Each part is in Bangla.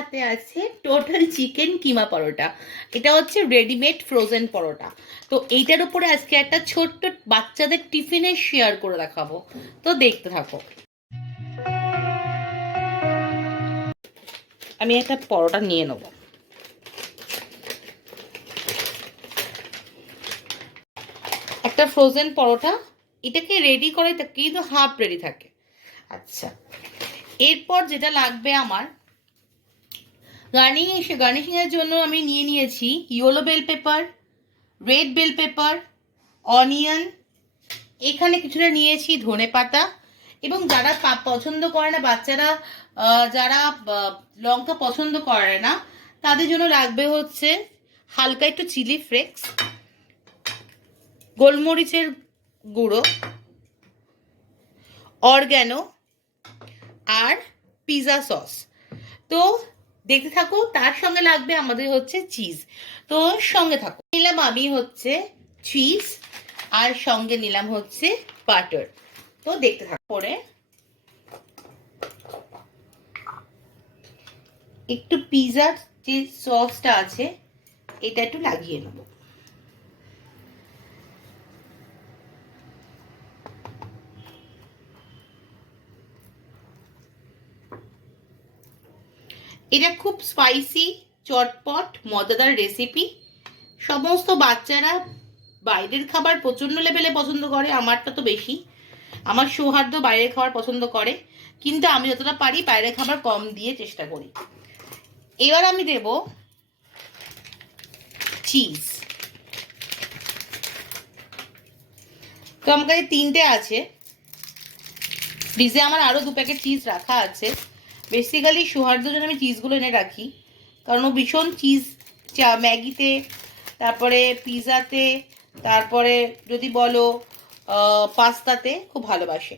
হাতে আছে টোটাল চিকেন কিমা পরোটা। এটা হচ্ছে রেডিমেড ফ্রোজেন পরোটা। তো এইটার উপরে আজকে একটা ছোট্ট বাচ্চাদের টিফিনে শেয়ার করে দেখাবো, তো দেখতে থাকো। আমি একটা পরোটা নিয়ে নেব। একটা ফ্রোজেন পরোটা, এটাকে রেডি করে কিন্তু হাফ রেডি থাকে। আচ্ছা, এরপর যেটা লাগবে আমার গার্নিশিংয়ের জন্য আমি নিয়ে নিয়েছি yellow bell pepper, red bell pepper, onion, এখানে কিছুটা নিয়েছি ধনে পাতা, এবং যারা পছন্দ করে না বাচ্চারা, যারা লঙ্কা পছন্দ করে না তাদের জন্য লাগবে হচ্ছে হালকা একটু চিলি ফ্লেক্স, গোলমরিচের গুঁড়ো, অরগ্যানো আর পিৎজা সস। তো দেখতে থাকো। তার সঙ্গে লাগবে আমাদের হচ্ছে চিজ। তো সঙ্গে থাকো। নিলাম আমি হচ্ছে চিজ আর সঙ্গে নিলাম হচ্ছে বাটার। তো দেখতে থাকো। পরে একটু পিৎজার যে সসটা আছে এটা একটু লাগিয়ে নেব। এটা খুব স্পাইসি, চটপট, মজাদার রেসিপি। সমস্ত বাচ্চারা বাইরের খাবার প্রচন্ড লেভেলে পছন্দ করে, আমারটা তো বেশি। আমার সৌহার্দ্য বাইরের খাবার পছন্দ করে, কিন্তু আমি যতটা পারি বাইরের খাবার কম দিয়ে চেষ্টা করি। এবার আমি দেব চিজ। তো আমার কাছে 3টে আছে, ফ্রিজে আমার আরও 2 প্যাকেট চিজ রাখা আছে। বেসিক্যালি সৌহার্দ্যের জন্য আমি চিজগুলো এনে রাখি, কারণ ও ভীষণ চিজ ম্যাগিতে, তারপরে পিৎজাতে, তারপরে যদি বলো পাস্তাতে খুব ভালোবাসে।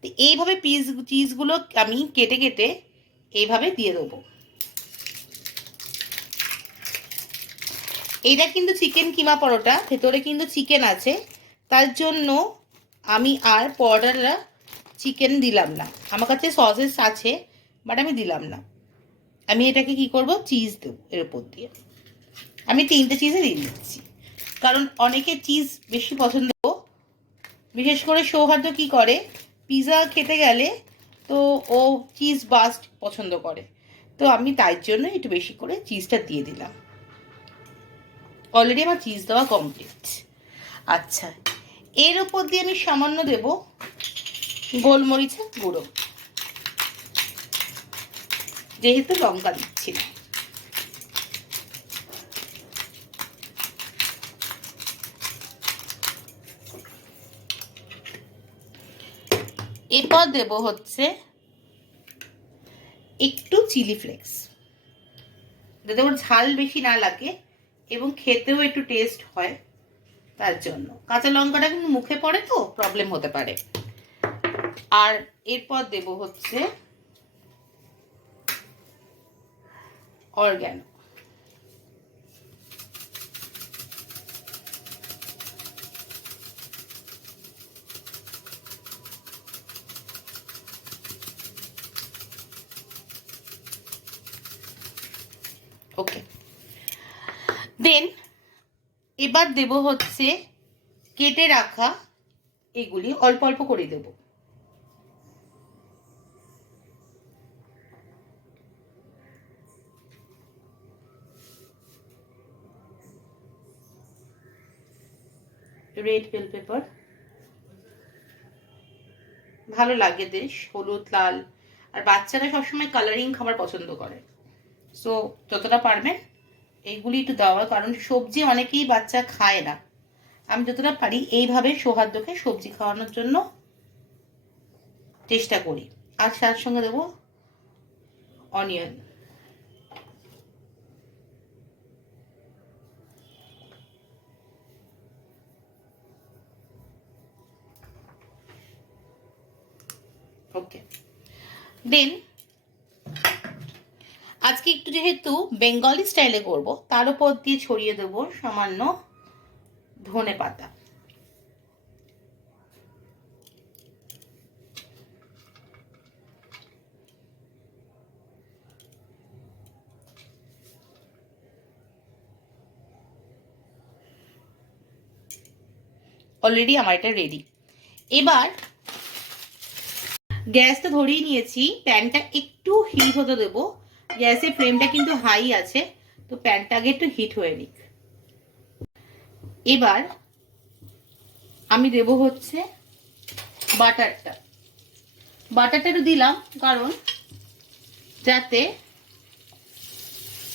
তো এইভাবে চিজগুলো আমি কেটে কেটে এইভাবে দিয়ে দেবো। এটা কিন্তু চিকেন কিমা পরোটা, ভেতরে কিন্তু চিকেন আছে, তার জন্য আমি আর পরোটাটা চিকেন দিলাম না। আমার কাছে সসেস আছে, বাট আমি দিলাম না। আমি এটাকে কি করব, চিজ দেবো এর উপর দিয়ে। আমি 3টে চিজে দিয়ে দিচ্ছি, কারণ অনেকে চিজ বেশি পছন্দ। বিশেষ করে সৌহার্দ্য কি করে, পিৎজা খেতে গেলে তো ও চিজ বাস্ট পছন্দ করে। তো আমি তাই জন্য একটু বেশি করে চিজটা দিয়ে দিলাম। অলরেডি আমার চিজ দেওয়া কমপ্লিট। আচ্ছা, এর উপর দিয়ে আমি সামান্য দেব গোলমরিচের গুঁড়ো, যেহেতু লঙ্কা দিচ্ছি না। এরপর দেব হচ্ছে একটু চিলি ফ্লেক্স, যাতে ওর ঝাল বেশি না লাগে এবং খেতেও একটু টেস্ট হয়, তার জন্য। কাঁচা লঙ্কাটা কিন্তু মুখে পড়ে তো প্রবলেম হতে পারে। আর এরপর দেব হচ্ছে অরগ্যানো। ওকে, দেন এবার দেব হচ্ছে কেটে রাখা এগুলি, অল্প অল্প করে দেব। রেড বেল পেপার ভালো লাগে বেশ, হলুদ, লাল, আর বাচ্চারা সবসময় কালারিং খাবার পছন্দ করে। সো যতটা পারবেন এইগুলি একটু দেওয়া, কারণ সবজি অনেকেই বাচ্চা খায় না। আমি যতটা পারি এইভাবে সৌহার্দ্যকে সবজি খাওয়ানোর জন্য চেষ্টা করি। আর তার সঙ্গে দেবো অনিয়ন। ওকে, দেন আজকে একটু যেহেতু বেঙ্গলি স্টাইলে করব, তার উপর দিয়ে ছড়িয়ে দেবো সামান্য ধনে পাতা। অলরেডি আমার এটা রেডি। এবার গ্যাসটা ধরিয়ে নিয়েছি, প্যানটা একটু হিট হতে দেবো। গ্যাসের ফ্লেমটা কিন্তু হাই আছে, তো প্যানটা আগে একটু হিট হয়ে নিক। এবার আমি দেব হচ্ছে বাটারটা। বাটারটা একটু দিলাম কারণ যাতে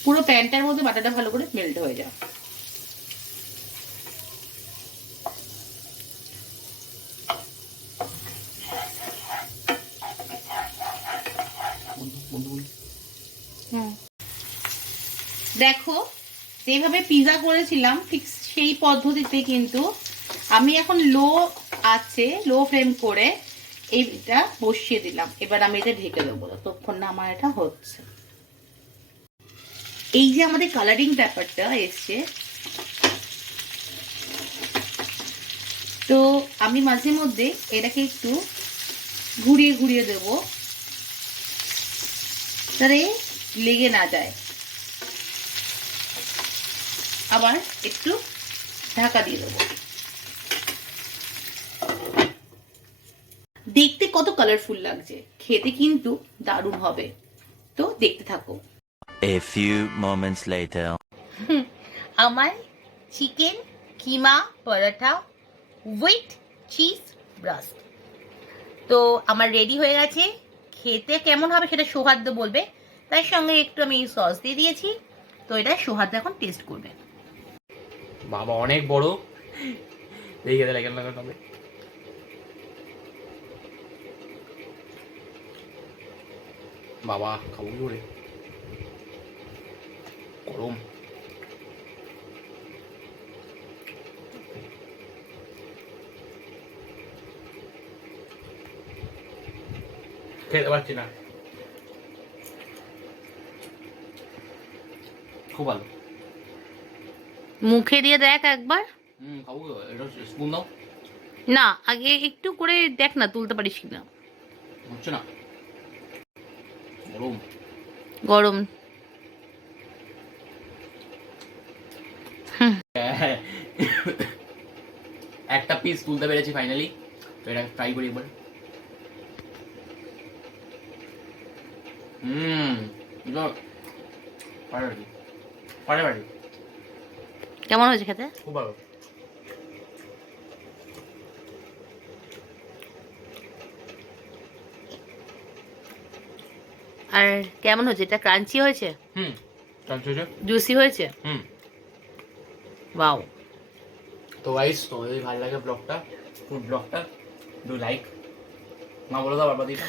পুরো প্যানটার মধ্যে বাটারটা ভালো করে মেল্ট হয়ে যায়। দেখো যেভাবে পিৎজা করেছিলাম ঠিক সেই পদ্ধতিতে কিন্তু আমি এখন লো ফ্লেম করে এইটা বসিয়ে দিলাম। এবার আমি এটা ঢেকে দেবো ততক্ষণ না আমার এটা হচ্ছে। এই যে আমাদের কালারিং ব্যাপারটা এসছে, তো আমি মাঝে মধ্যে এটাকে একটু ঘুরিয়ে ঘুরিয়ে দেবো যাতে লেগে না যায়। আবার একটু ঢাকা দিয়ে দেবো। দেখতে কত কালারফুল লাগছে, খেতে কিন্তু দারুণ হবে, তো দেখতে থাকো। A few moments later. আমার chicken keema paratha with cheese burst তো আমার রেডি হয়ে গেছে। খেতে কেমন হবে সেটা সৌহার্দ্য বলবে, তার সঙ্গে একটু আমি সস দিয়ে দিয়েছি, তো এটা সৌহার্দ্য এখন টেস্ট করবে। বাবা অনেক বড়, দেখে খেতে লাগে না তবে বাবা খাবো কি করে, গরম। খেতে পারছি না, খুব ভালো। মুখে দিয়ে দেখ একবার। খাবো, এটা স্পুন দাও না, আগে একটু করে দেখ না তুলতে পারিস কিনা। হচ্ছে না, গরম গরম। একটা পিস তুলতে পেরেছি ফাইনালি, তো এটা ট্রাই করি একবার। কেমন হয়েছে খেতে? খুব ভালো। আর কেমন হয়েছে? এটা ক্রাঞ্চি হয়েছে? ক্রাঞ্চি হয়েছে, জুসি হয়েছে। ওয়াও। তো গাইস, তো যদি ভালো লাগে ব্লগটা, ফুড ব্লগটা, ডু লাইক, মা বলে দাও বারবার দিটা,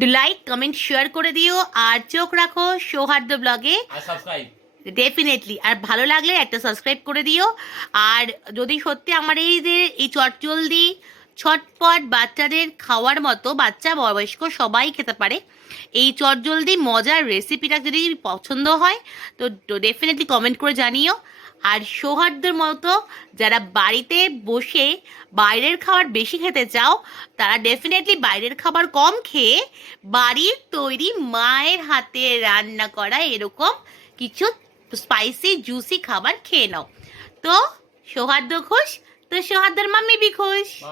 ডু লাইক, কমেন্ট, শেয়ার করে দিও, আর চোখ রাখো সৌহার্দ্য ব্লগে, আর সাবস্ক্রাইব ডেফিনেটলি। আর ভালো লাগলে একটা সাবস্ক্রাইব করে দিও। আর যদি সত্যি আমার এই যে এই চটজলদি ছটপট বাচ্চাদের খাওয়ার মতো, বাচ্চা বয়স্ক সবাই খেতে পারে এই চটজলদি মজার রেসিপিটা যদি পছন্দ হয় তো ডেফিনেটলি কমেন্ট করে জানিও। আর সৌহার্দ্যের মতো যারা বাড়িতে বসে বাইরের খাবার বেশি খেতে চাও, তারা ডেফিনেটলি বাইরের খাবার কম খেয়ে বাড়ির তৈরি মায়ের হাতে রান্না করা এরকম কিছু স্পাইসি জুসি খাবার খেয়ে নাও। তো সৌহার্দ্য খুশ, তো সৌহার্দ্যের মাম্মি বি খুশ।